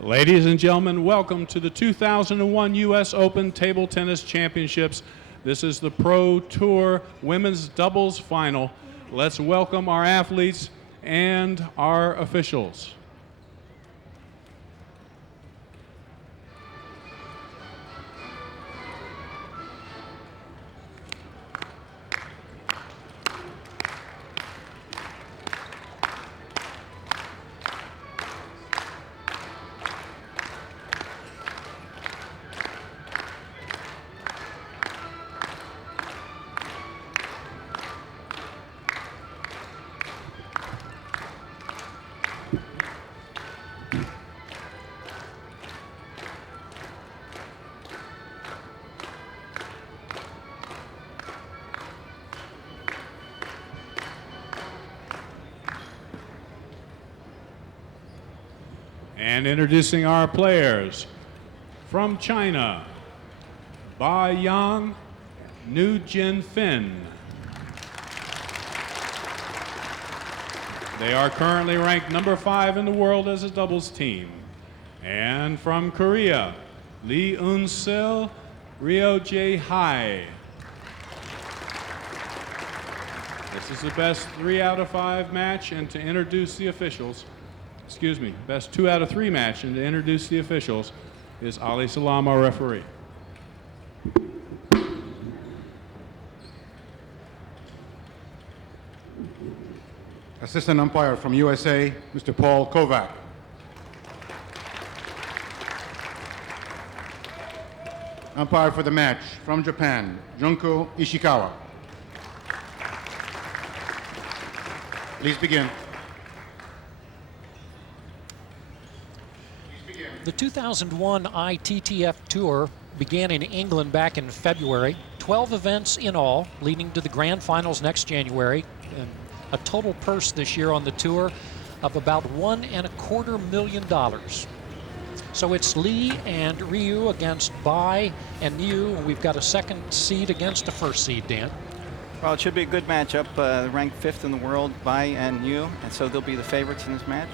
Ladies and gentlemen, welcome to the 2001 U.S. Open Table Tennis Championships. This is the Pro Tour Women's Doubles Final. Let's welcome our athletes and our officials. And introducing our players, from China, Bai Yang, Nu Jianfeng. They are currently ranked number 5 in the world as a doubles team. And from Korea, Lee Eun-sil, Ryo Jae-hai. This is the best 3 out of 5 match, and to introduce the officials, best 2 out of 3 match, and to introduce the officials is Ali Salam, our referee. Assistant umpire from USA, Mr. Paul Kovac. Umpire for the match from Japan, Junko Ishikawa. Please begin. The 2001 ITTF Tour began in England back in February. 12 events in all, leading to the grand finals next January. And a total purse this year on the tour of about $1.25 million. So it's Lee and Ryu against Bai and Niu. We've got a second seed against a first seed, Dan. Well, it should be a good matchup. Ranked 5th in the world, Bai and Niu, and so they'll be the favorites in this match.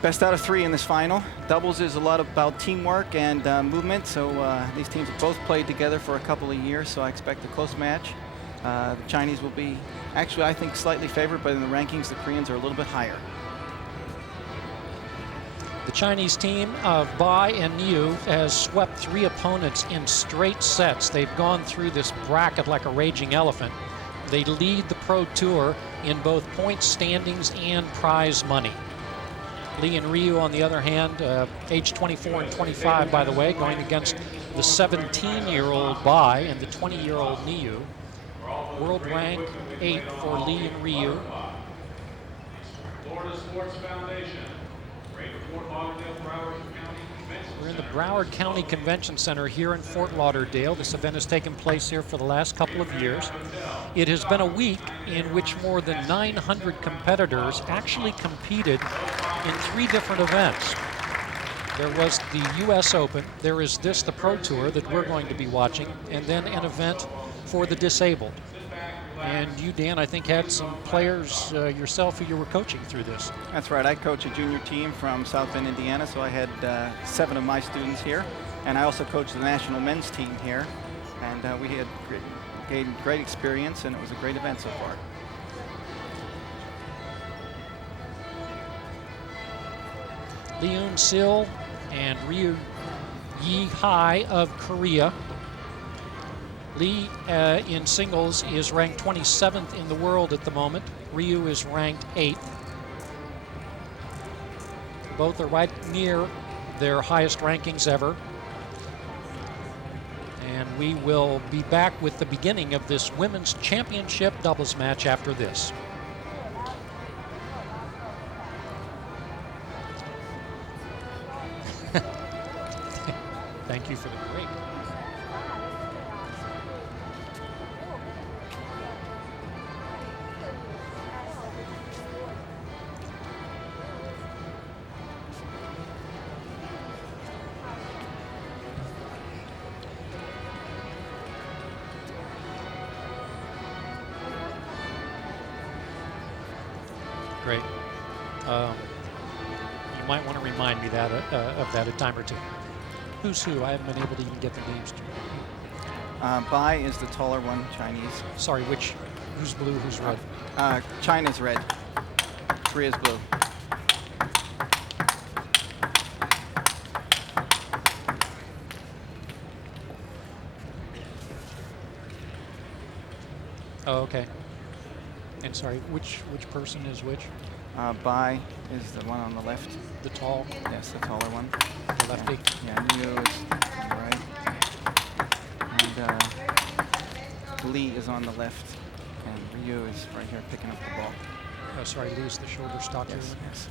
Best out of 3 in this final. Doubles is a lot about teamwork and movement, so these teams have both played together for a couple of years, so I expect a close match. The Chinese will be, actually, I think, slightly favored, but in the rankings, the Koreans are a little bit higher. The Chinese team of Bai and Niu has swept 3 opponents in straight sets. They've gone through this bracket like a raging elephant. They lead the Pro Tour in both points standings and prize money. Lee and Ryu, on the other hand, age 24 and 25, by the way, going against the 17-year-old Bai and the 20-year-old Niu. World rank 8 for Lee and Ryu. We're in the Broward County Convention Center here in Fort Lauderdale. This event has taken place here for the last couple of years. It has been a week in which more than 900 competitors actually competed in 3 different events. There was the U.S. Open, there is this, the Pro Tour, that we're going to be watching, and then an event for the disabled. And you, Dan, I think had some players yourself who you were coaching through this. That's right. I coach a junior team from South Bend, Indiana, so I had 7 of my students here. And I also coached the national men's team here. And we had gained great experience, and it was a great event so far. Lee Eun-sil and Ryo Jae-hai of Korea. Lee in singles is ranked 27th in the world at the moment. Ryu is ranked 8th. Both are right near their highest rankings ever. And we will be back with the beginning of this women's championship doubles match after this. Thank you for the break. Great. You might want to remind me that of that a time or two. Who's who? I haven't been able to even get the names. Bai is the taller one, Chinese. Sorry, who's blue, who's red? China's red. Korea's blue. Oh, okay. And sorry, which person is which? Bai is the one on the left. The tall, Yes, the taller one. the lefty. Yeah, Niu is on the right. And Lee is on the left. And Ryu is right here picking up the ball. Oh, sorry, Lee's the shoulder stock. Yes, yes.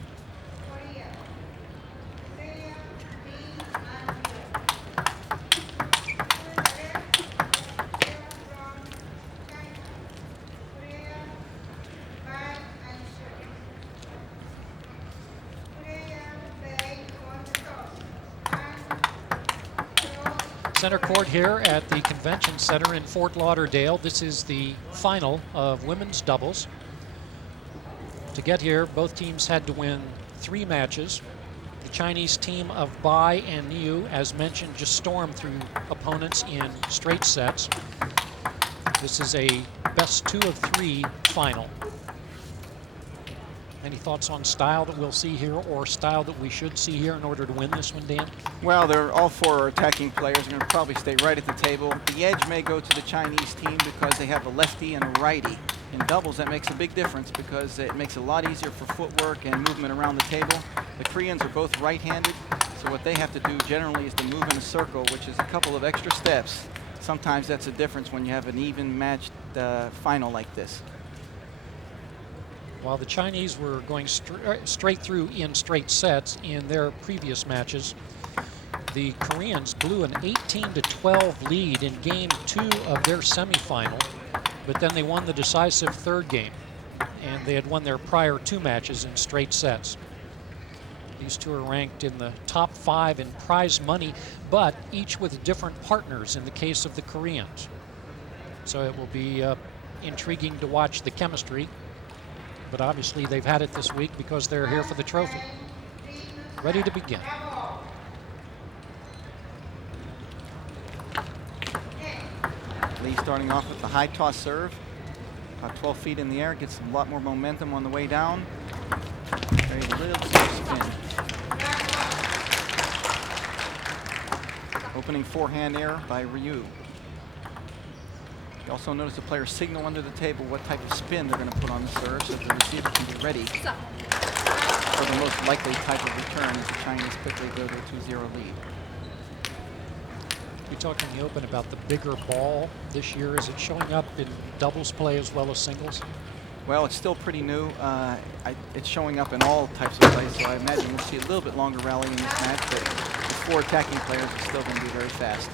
Center court here at the Convention Center in Fort Lauderdale. This is the final of women's doubles. To get here, both teams had to win 3 matches. The Chinese team of Bai and Niu, as mentioned, just stormed through opponents in straight sets. This is a best 2 of 3 final. Any thoughts on style that we'll see here, or style that we should see here in order to win this one, Dan? Well, they're all 4 attacking players. Are going to probably stay right at the table. The edge may go to the Chinese team because they have a lefty and a righty. In doubles, that makes a big difference because it makes it a lot easier for footwork and movement around the table. The Koreans are both right-handed, so what they have to do generally is to move in a circle, which is a couple of extra steps. Sometimes that's a difference when you have an even matched final like this. While the Chinese were going straight through in straight sets in their previous matches, the Koreans blew an 18-12 lead in game 2 of their semifinal, but then they won the decisive 3rd game, and they had won their prior 2 matches in straight sets. These 2 are ranked in the top 5 in prize money, but each with different partners in the case of the Koreans. So it will be intriguing to watch the chemistry. But obviously they've had it this week because they're here for the trophy. Ready to begin. Lee starting off with the high toss serve. About 12 feet in the air, gets a lot more momentum on the way down. Very little spin. Opening forehand air by Ryu. You also notice the players signal under the table what type of spin they're going to put on the serve so the receiver can be ready for the most likely type of return as the Chinese quickly go to a 2-0 lead. We talked in the open about the bigger ball this year. Is it showing up in doubles play as well as singles? Well, it's still pretty new. It's showing up in all types of plays, so I imagine we'll see a little bit longer rally in this match, but the 4 attacking players are still going to be very fast.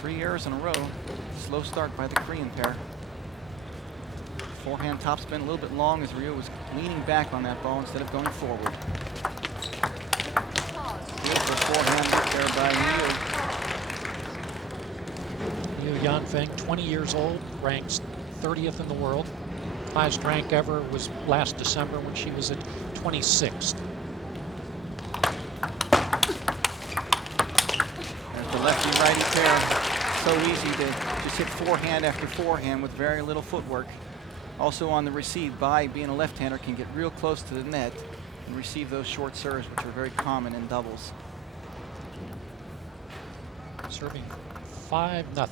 3 errors in a row. Slow start by the Korean pair. Forehand topspin a little bit long as Ryu was leaning back on that ball instead of going forward. Beautiful forehand there by Niu Jianfeng, 20 years old, ranks 30th in the world. Highest rank ever was last December when she was at 26th. There's the lefty-righty pair. So easy to just hit forehand after forehand with very little footwork. Also on the receive, Bai, being a left-hander, can get real close to the net and receive those short serves, which are very common in doubles. Serving 5-0.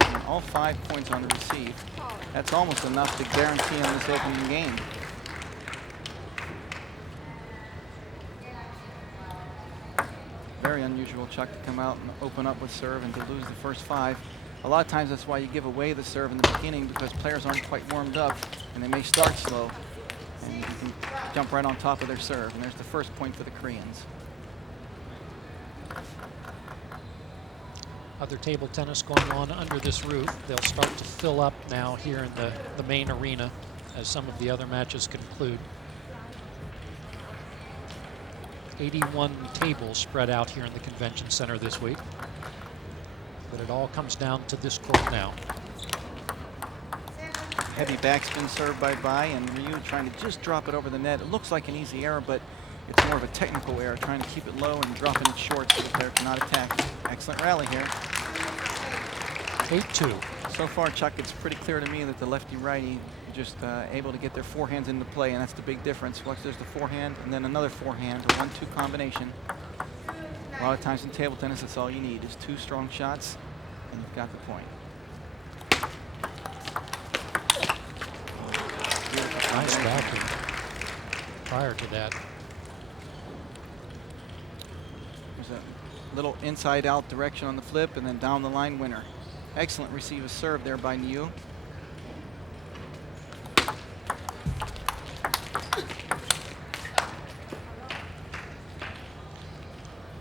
And all 5 points on the receive. That's almost enough to guarantee on this opening game. Very unusual Chuck to come out and open up with serve and to lose the first 5. A lot of times that's why you give away the serve in the beginning, because players aren't quite warmed up and they may start slow and you can jump right on top of their serve. And there's the first point for the Koreans. Other table tennis going on under this roof. They'll start to fill up now here in the main arena as some of the other matches conclude. 81 tables spread out here in the Convention Center this week. But it all comes down to this court now. heavy backspin serve by Bai, and Ryu trying to just drop it over the net. It looks like an easy error, but it's more of a technical error, trying to keep it low and dropping it short so the player cannot attack. Excellent rally here. 8-2. So far, Chuck, it's pretty clear to me that the lefty-righty just able to get their forehands into play, and that's the big difference. Watch, there's the forehand and then another forehand, a 1-2 combination. A lot of times in table tennis, that's all you need is 2 strong shots, and you've got the point. Nice backing prior to that. There's a little inside-out direction on the flip, and then down the line winner. Excellent receive a serve there by Niu.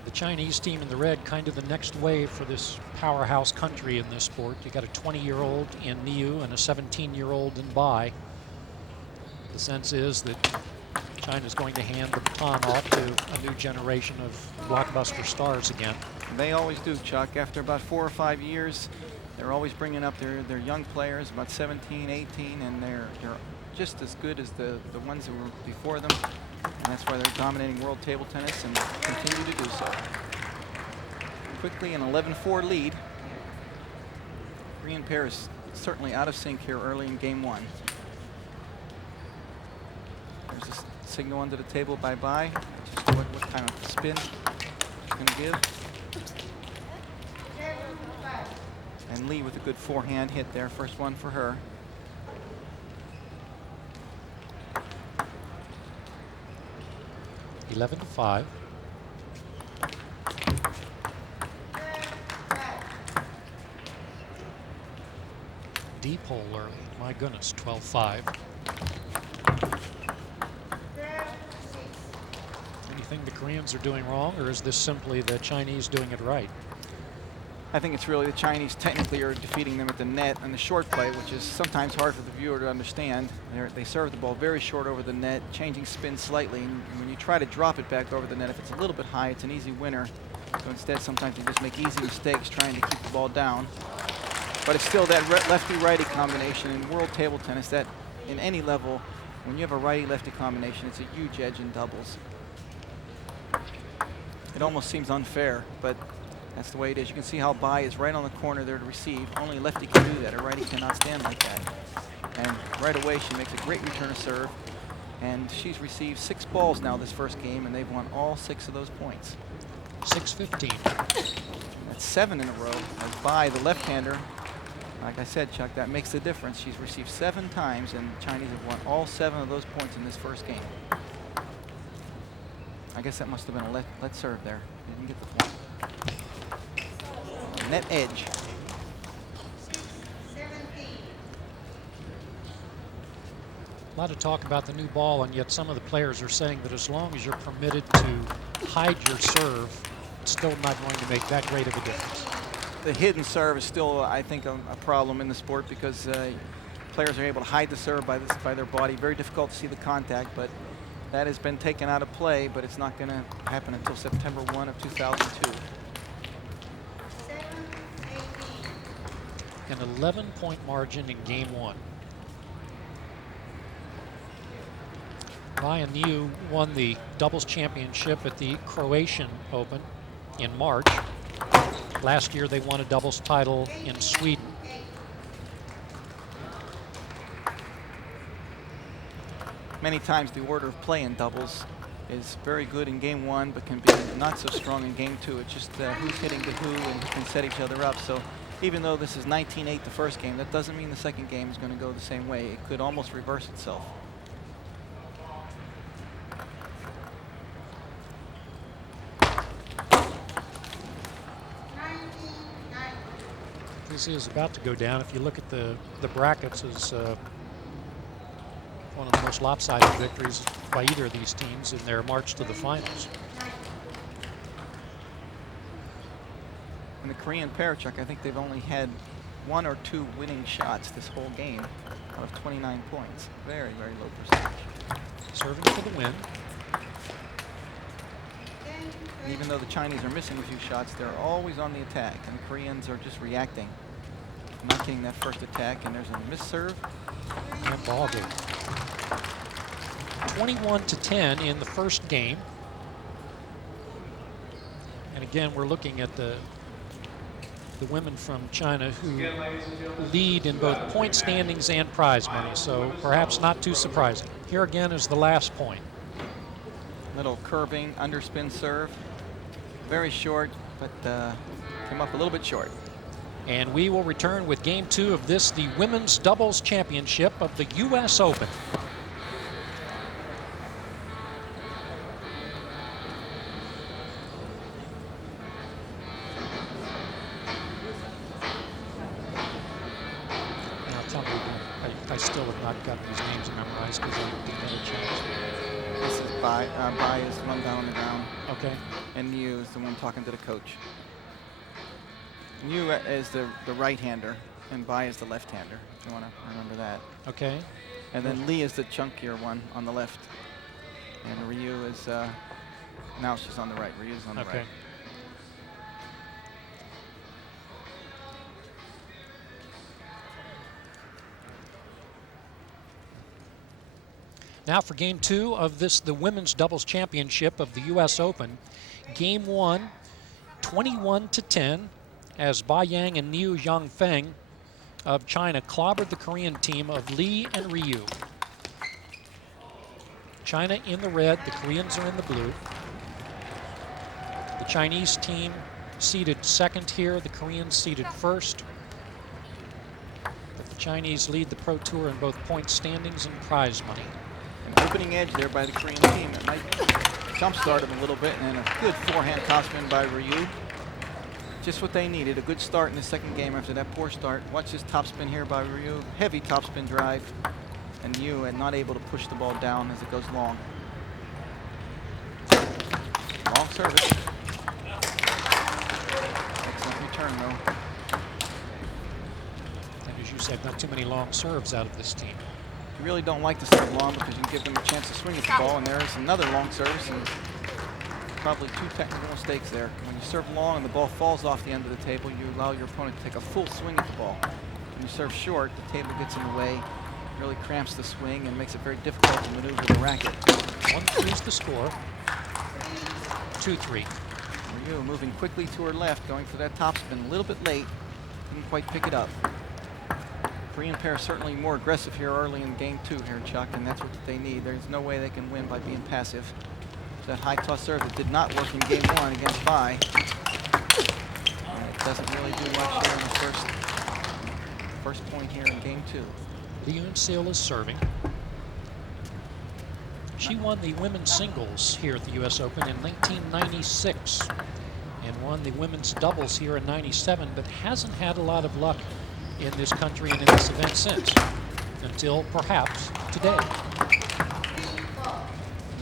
The Chinese team in the red, kind of the next wave for this powerhouse country in this sport. You got a 20-year-old in Niu and a 17-year-old in Bai. The sense is that China's going to hand the baton off to a new generation of blockbuster stars again. They always do, Chuck. After about 4 or 5 years, they're always bringing up their young players, about 17, 18, and they're just as good as the ones who were before them. And that's why they're dominating world table tennis and continue to do so. Quickly an 11-4 lead. Korean pair is certainly out of sync here early in game 1. There's a signal under the table by Bai. Just what kind of spin she's going to give. And Lee with a good forehand hit there. First one for her. (11-5). Deep hole early. My goodness, 12-5. Anything the Koreans are doing wrong, or is this simply the Chinese doing it right? I think it's really the Chinese technically are defeating them at the net and the short play, which is sometimes hard for the viewer to understand. They serve the ball very short over the net, changing spin slightly, and when you try to drop it back over the net, if it's a little bit high, it's an easy winner. So instead, sometimes you just make easy mistakes trying to keep the ball down. But it's still that lefty-righty combination in world table tennis that, in any level, when you have a righty-lefty combination, it's a huge edge in doubles. It almost seems unfair, but that's the way it is. You can see how Bai is right on the corner there to receive. Only a lefty can do that. A righty cannot stand like that. And right away, she makes a great return of serve. And she's received 6 balls now this first game, and they've won all 6 of those points. 6-15. That's 7 in a row. As Bai, the left-hander, like I said, Chuck, that makes the difference. She's received 7 times, and the Chinese have won all 7 of those points in this first game. I guess that must have been a let serve there. Didn't get the point. Net edge. A lot of talk about the new ball, and yet some of the players are saying that as long as you're permitted to hide your serve, it's still not going to make that great of a difference. The hidden serve is still, I think, a problem in the sport because players are able to hide the serve by their body. Very difficult to see the contact, but that has been taken out of play, but it's not going to happen until September 1 of 2002. An 11-point margin in game 1. Bai and Niu won the doubles championship at the Croatian Open in March. Last year they won a doubles title in Sweden. Many times the order of play in doubles is very good in game 1, but can be not so strong in game 2. It's just who's hitting to who and who can set each other up. So even though this is 19-8 the first game, that doesn't mean the second game is going to go the same way. It could almost reverse itself. This is about to go down. If you look at the brackets, as one of the most lopsided victories by either of these teams in their march to the finals. And the Korean pair, Chuck, I think they've only had 1 or 2 winning shots this whole game out of 29 points. Very, very low percentage. Serving for the win. And even though the Chinese are missing a few shots, they're always on the attack, and the Koreans are just reacting. Not getting that first attack, and there's a missed serve. one-hand ball game. 21-10 in the first game. And again, we're looking at the women from China who lead in both point standings and prize money, so perhaps not too surprising. Here again is the last point. Little curving underspin serve. Very short, but came up a little bit short. And we will return with game 2 of this, the Women's Doubles Championship of the U.S. Open. Now tell me, I still have not gotten these names memorized because I didn't get a chance. This is Bai. Bai is the one down on the ground. Okay. And Yu is the one talking to the coach. Yu is the right-hander, and Bai is the left-hander, if you want to remember that. Okay. And then Lee is the chunkier one on the left. And Ryu is, now she's on the right. Ryu's on the right. Now for game 2 of this, the Women's Doubles Championship of the U.S. Open. Game 1, 21-10, as Bai Yang and Niu Jianfeng of China clobbered the Korean team of Lee and Ryu. China in the red, the Koreans are in the blue. The Chinese team seated second here, the Koreans seated first. But the Chinese lead the Pro Tour in both point standings and prize money. An opening edge there by the Korean team. It might jumpstart them a little bit, and a good forehand topspin by Ryu. Just what they needed, a good start in the second game after that poor start. Watch this topspin here by Ryu. Heavy topspin drive. And Yu and not able to push the ball down as it goes long. Long service. Excellent return though. And as you said, not too many long serves out of this team. You really don't like to serve long because you give them a chance to swing at the ball, and there's another long service, and probably 2 technical mistakes there. When you serve long and the ball falls off the end of the table, you allow your opponent to take a full swing at the ball. When you serve short, the table gets in the way, really cramps the swing, and makes it very difficult to maneuver the racket. 1-3 is the score. 2-3. Ryu moving quickly to her left, going for that topspin a little bit late. Didn't quite pick it up. Korean pair certainly more aggressive here early in game 2 here, Chuck, and that's what they need. There's no way they can win by being passive. That high toss serve that did not work in game 1 against Bai. And it doesn't really do much here in the first point here in game 2. Lee Eun-sil is serving. She won the women's singles here at the U.S. Open in 1996 and won the women's doubles here in 97, but hasn't had a lot of luck in this country and in this event since, until perhaps today.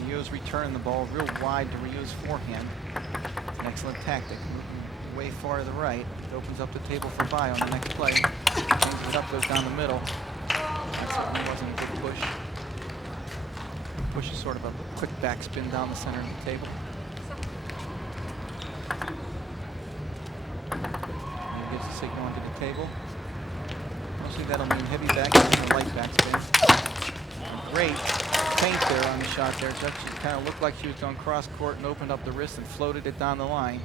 Ryu's returning the ball real wide to Ryu's forehand. An excellent tactic, moving way far to the right. It opens up the table for Bai on the next play. Changes it up, goes down the middle. That certainly wasn't a good push. Push is sort of a quick backspin down the center of the table. And he gives a signal onto the table. Mostly that'll mean heavy backspin or light backspin. Great feint there on the shot there. It actually kind of looked like she was going cross court and opened up the wrist and floated it down the line.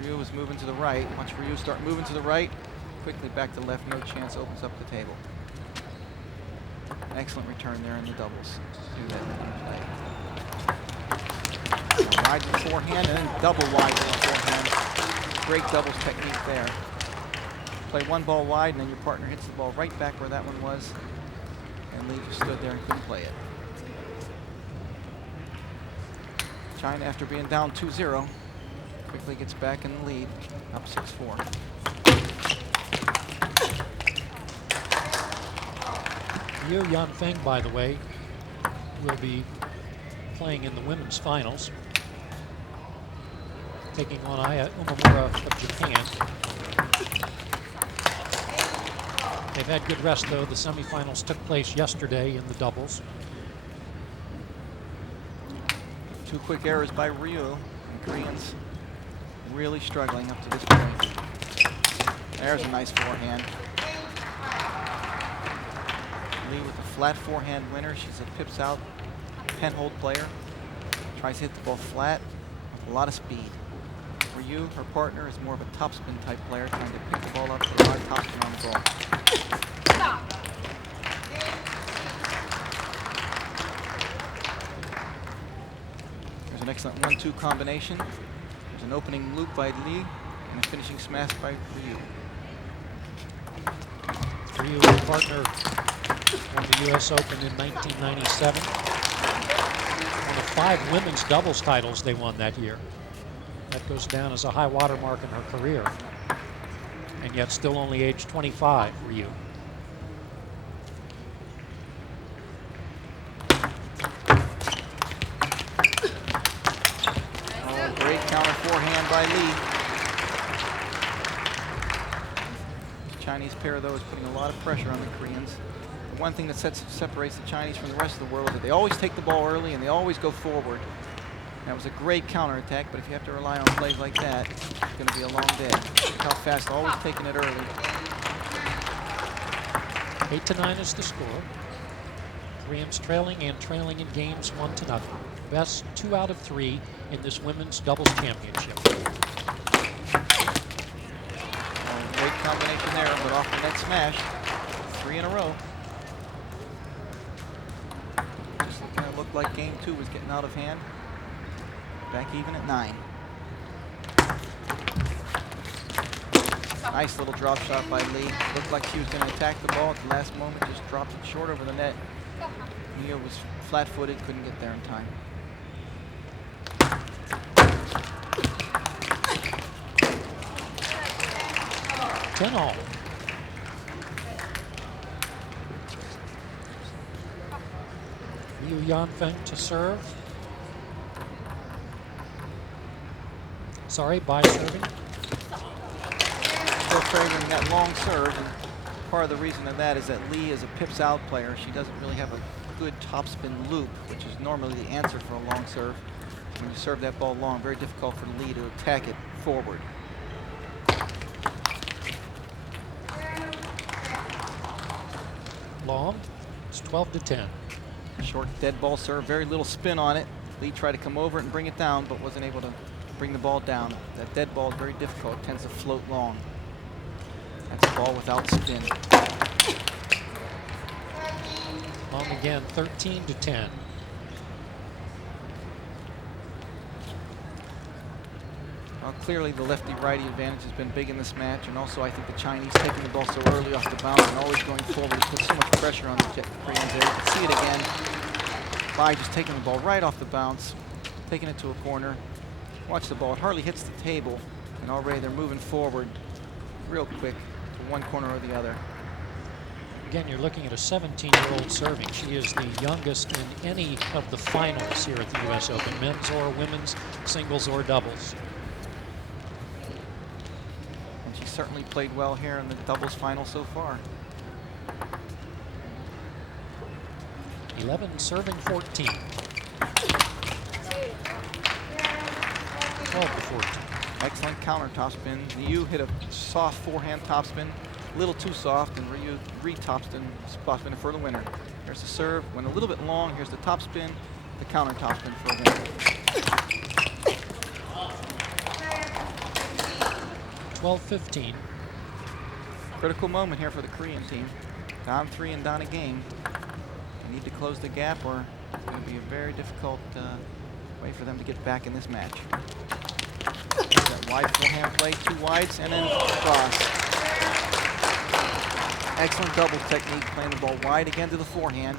Ryu was moving to the right. Watch Ryu start moving to the right. Quickly back to left, no chance, opens up the table. Excellent return there in the doubles. Do that wide with the forehand and then double wide with the forehand. Great doubles technique there. Play one ball wide and then your partner hits the ball right back where that one was. And Lee just stood there and couldn't play it. China, after being down 2-0, quickly gets back in the lead, up 6-4. Liu Jianfeng, by the way, will be playing in the women's finals, taking on Aya Umemura of Japan. They've had good rest, though. The semifinals took place yesterday in the doubles. 2 quick errors by Ryu. The Koreans really struggling up to this point. There's a nice forehand. Lee with a flat forehand winner. She's a pips out pen-hold player. Tries to hit the ball flat with a lot of speed. Ryu, her partner, is more of a topspin type player, trying to pick the ball up with a lot of topspin on the ball. There's an excellent 1-2 combination. There's an opening loop by Lee and a finishing smash by Ryu. Ryu, her partner, won the U.S. Open in 1997. One of 5 women's doubles titles they won that year. That goes down as a high watermark in her career. And yet still only age 25, Ryu. Oh, great counter forehand by Lee. The Chinese pair, though, is putting a lot of pressure on the Koreans. The one thing that separates the Chinese from the rest of the world is that they always take the ball early and they always go forward. That was a great counterattack, but if you have to rely on plays like that, it's going to be a long day. Look how fast, always taking it early. 8-9 is the score. Koreans trailing and trailing in games 1-0. Best 2 out of 3 in this women's doubles championship. Great combination there, but off the net smash. 3 in a row. Just kind of looked like game 2 was getting out of hand. Back even at 9. Nice little drop shot by Lee. Looked like she was going to attack the ball at the last moment, just dropped it short over the net. Mia was flat-footed, couldn't get there in time. Ten all. Ryu Jianfeng to serve. Sorry, by serving. Still favoring that long serve, and part of the reason of that is that Lee is a pips out player. She doesn't really have a good topspin loop, which is normally the answer for a long serve. When you serve that ball long, very difficult for Lee to attack it forward. Long. It's 12-10. Short dead ball serve, very little spin on it. Lee tried to come over it and bring it down, but wasn't able to bring the ball down. That dead ball is very difficult. It tends to float long. That's a ball without spin. Long again, 13-10. Well, clearly the lefty-righty advantage has been big in this match, and also I think the Chinese taking the ball so early off the bounce and always going forward puts so much pressure on the Koreans there. You can see it again. Bai just taking the ball right off the bounce, taking it to a corner. Watch the ball, it hardly hits the table, and already they're moving forward real quick to one corner or the other. Again, you're looking at a 17-year-old serving. She is the youngest in any of the finals here at the U.S. Open, men's or women's, singles or doubles. And she certainly played well here in the doubles final so far. 11 serving 14. 12-14. Excellent counter topspin. Ryu hit a soft forehand topspin, a little too soft, and Ryu re-topspin for the winner. Here's the serve, went a little bit long. Here's the topspin, the counter topspin for a winner. 12-15. Critical moment here for the Korean team. Down 3 and down a game. They need to close the gap, or it's going to be a very difficult way for them to get back in this match. That wide forehand play, 2 wides, and then cross. Excellent double technique, playing the ball wide again to the forehand.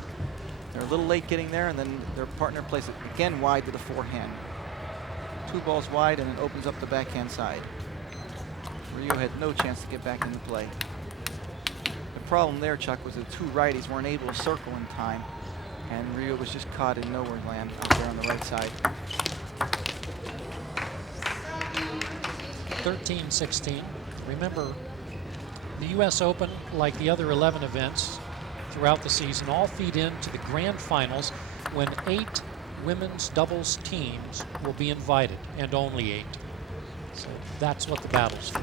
They're a little late getting there, and then their partner plays it again wide to the forehand. 2 balls wide, and it opens up the backhand side. Ryu had no chance to get back into play. The problem there, Chuck, was the 2 righties weren't able to circle in time, and Ryu was just caught in nowhere land out there on the right side. 13-16. Remember, the U.S. Open, like the other 11 events throughout the season, all feed into the grand finals when 8 women's doubles teams will be invited, and only 8. So that's what the battle's for.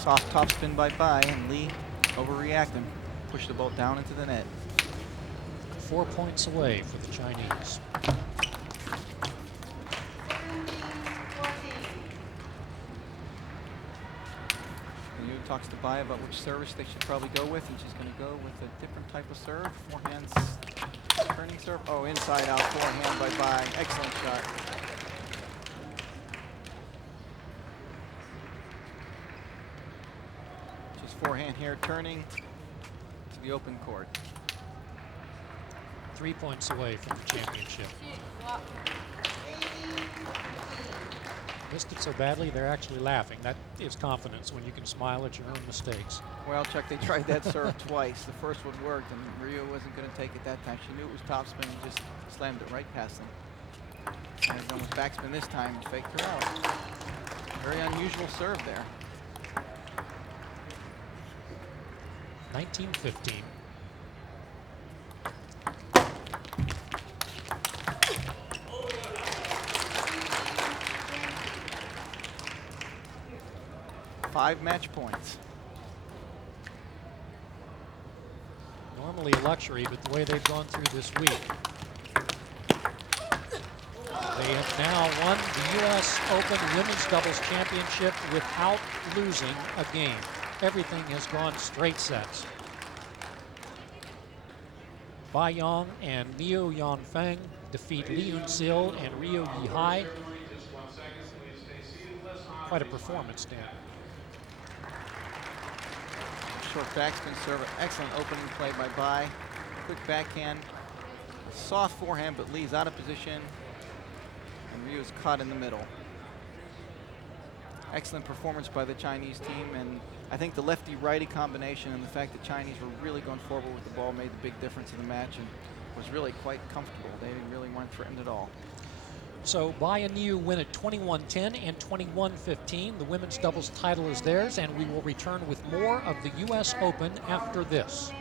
Soft topspin by Bai, and Lee overreacting. Push the ball down into the net. 4 points away for the Chinese. Yu talks to Bai about which service they should probably go with, and she's going to go with a different type of serve. Forehands, turning serve. Oh, inside out forehand by Bai. Excellent shot. Just forehand here, turning to the open court. 3 points away from the championship. Missed it so badly, they're actually laughing. That is confidence when you can smile at your own mistakes. Well, Chuck, they tried that serve twice. The first one worked, and Rio wasn't going to take it that time. She knew it was topspin and just slammed it right past them. And then with backspin this time, faked her out. Very unusual serve there. 19-15. Five match points. Normally a luxury, but the way they've gone through this week, they have now won the U.S. Open Women's Doubles Championship without losing a game. Everything has gone straight sets. Bai Yong and Liu Jianfeng defeat Li Yunsil and Ryo Yihai. Quite a performance, Dan. Short backspin serve, excellent opening play by Bai. Quick backhand, soft forehand, but Lee's out of position, and Ryo's caught in the middle. Excellent performance by the Chinese team, and I think the lefty-righty combination and the fact that Chinese were really going forward with the ball made the big difference in the match and was really quite comfortable. They really weren't threatened at all. So Bai and Liu win at 21-10 and 21-15. The women's doubles title is theirs, and we will return with more of the U.S. Open after this.